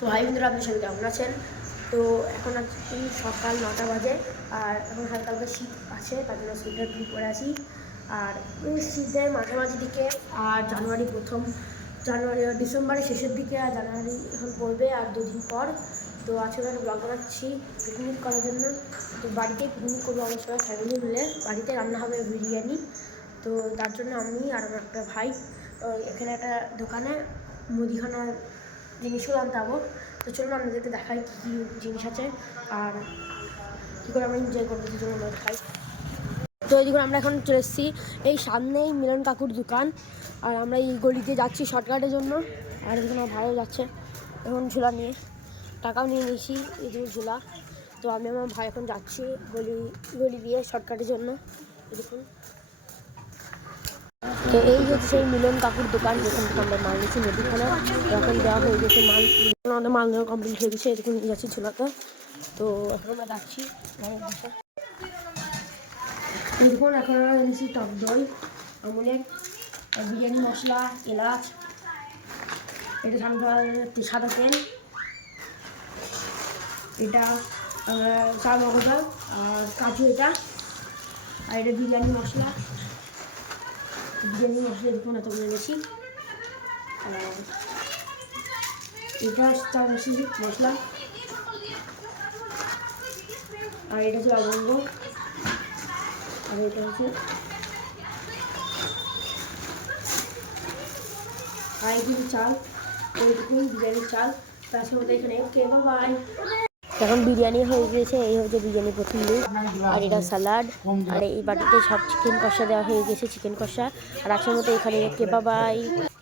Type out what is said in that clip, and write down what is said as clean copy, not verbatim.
তো হাই বন্ধুরা, আপনি সবাই কেমন আছেন? তো এখন আজকে সকাল 9টা বাজে, আর এখন হালকা হালকা শীত আছে, তার জন্য সোয়েটার পরে আছি। আর শীতের মাঝামাঝি দিকে, আর জানুয়ারি ডিসেম্বরের শেষের দিকে, আর জানুয়ারি এখন পড়বে আর 2 দিন পর। তো আজকে আমি ব্লগ বানাচ্ছি পিকনিক করার জন্য। তো বাড়িতে পিকনিক করবো আমরা সবাই ফ্যামিলি মিলে। বাড়িতে রান্না হবে বিরিয়ানি। তো তার জন্য আমি আর আমার একটা ভাই এখানে একটা দোকানে মুদিখানার জিনিসগুলো আনতে যাবো। তো চলুন আপনাদেরকে দেখাই কী কী জিনিস আছে আর কী করে আমরা এনজয় করবো, দুজন আমরা দেখাই। তো এই দেখুন, আমরা এখন চলে এসেছি এই সামনেই মিলন কাকুর দোকান, আর আমরা এই গলিতে যাচ্ছি শর্টকাটের জন্য। আর এখানে আমার ভাইও যাচ্ছে এখন ঝোলা নিয়ে, টাকাও নিয়ে নিয়েছি, এই যে ঝোলা। তো আমি আমার ভাই এখন যাচ্ছি গলি দিয়ে শর্টকাটের জন্য। দেখুন, তো এই হচ্ছে সেই মিলন কাকুর দোকান, যেখান থেকে আমরা মাল নিচ্ছি মুদিখানা। এখন দেওয়া হয়ে গেছে মাল, আমাদের মাল নেওয়া কমপ্লিট হয়ে গেছে। এরকম নিয়ে যাচ্ছি ঝোলাতে। তো এখন আমরা যাচ্ছি দেখুন, এখন আমরা নিচ্ছি টক দই, আমুলের, বিরিয়ানি মশলা, এলাচ, এটা সাদা তেল, এটা চা মগজা আর কাজু, এটা আর এটা বিরিয়ানি মশলা দেখুন এতগুলো এনেছি। এটা চা মশলা, আর এটা হচ্ছে লবঙ্গ, আর এটা হচ্ছে চাল, দেখুন বিরিয়ানির চাল। তার সাথে এখানে বাই। এখন বিরিয়ানি হয়ে গিয়েছে, এই হচ্ছে বিরিয়ানি প্রথম দিন। আর এটা স্যালাড, আর এই বাটিতে সব চিকেন কষা দেওয়া হয়ে গেছে, চিকেন কষা। আর আজকের মতো এখানে বাই।